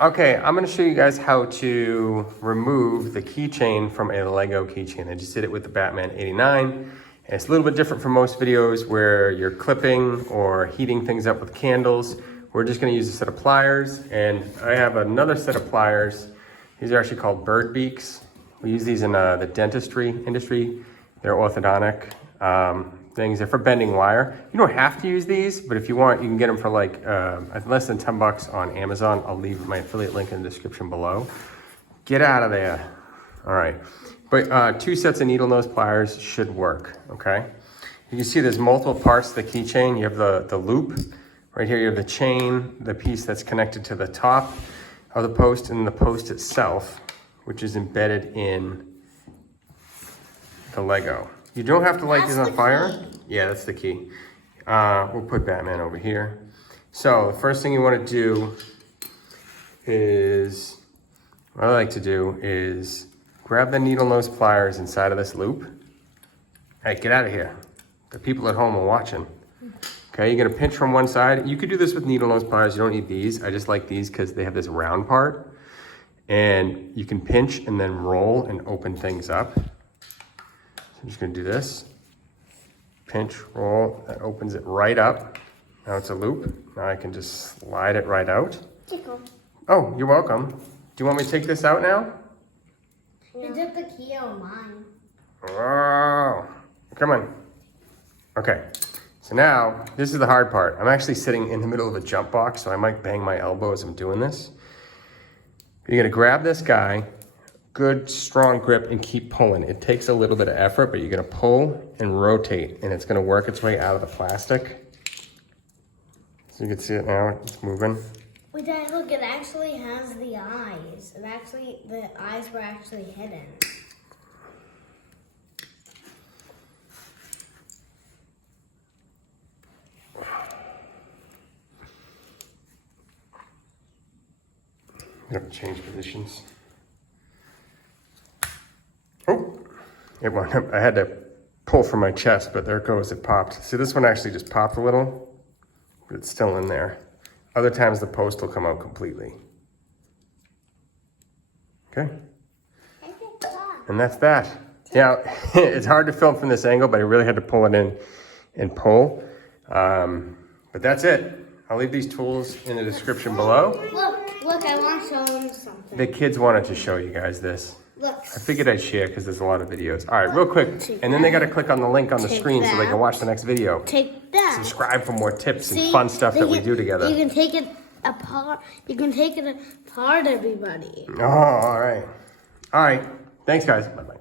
Okay, I'm gonna show you guys how to remove the keychain from a Lego keychain. I just did it with the Batman 89. And it's a little bit different from most videos where you're clipping or heating things up with candles. We're just gonna use a set of pliers, and I have another set of pliers. These are actually called bird beaks. We use these in the dentistry industry. They're orthodontic things. They're for bending wire. You don't have to use these, but if you want, you can get them for like less than 10 bucks on Amazon. I'll leave my affiliate link in the description below. Get out of there. All right, but 2 sets of needle nose pliers should work, okay? You can see there's multiple parts to the keychain. You have the loop. Right here you have the chain, the piece that's connected to the top of the post, and the post itself, which is embedded in the Lego. You don't have to light these on fire. Yeah, that's the key. We'll put Batman over here. So the first thing you want to do is, what I like to do is grab the needle nose pliers inside of this loop. Hey, get out of here. The people at home are watching. Okay, you're gonna pinch from one side. You could do this with needle nose pliers. You don't need these. I just like these because they have this round part. And you can pinch and then roll and open things up. So I'm just gonna do this. Pinch, roll, that opens it right up. Now it's a loop. Now I can just slide it right out. Tickle. Oh, you're welcome. Do you want me to take this out now? You took the key out of mine. Oh, come on. Okay. So now, this is the hard part. I'm actually sitting in the middle of a jump box, so I might bang my elbow as I'm doing this. You're gonna grab this guy, good strong grip, and keep pulling. It takes a little bit of effort, but you're gonna pull and rotate, and it's gonna work its way out of the plastic. So you can see it now, it's moving. Wait, Dad, look, it actually has the eyes. The eyes were actually hidden. You have to change positions. Oh, it wound up. I had to pull from my chest, but there it goes, it popped. See, this one actually just popped a little, but it's still in there. Other times the post will come out completely. Okay. And that's that. Yeah, it's hard to film from this angle, but I really had to pull it in and pull. But that's it. I'll leave these tools in the description below. Look, I want to show them something. The kids wanted to show you guys this. Look. I figured I'd share because there's a lot of videos. All right, real quick. And then they got to click on the link on the screen so they can watch the next video. Take that. Subscribe for more tips and fun stuff that we do together. You can take it apart. You can take it apart, everybody. Oh, all right. All right. Thanks, guys. Bye-bye.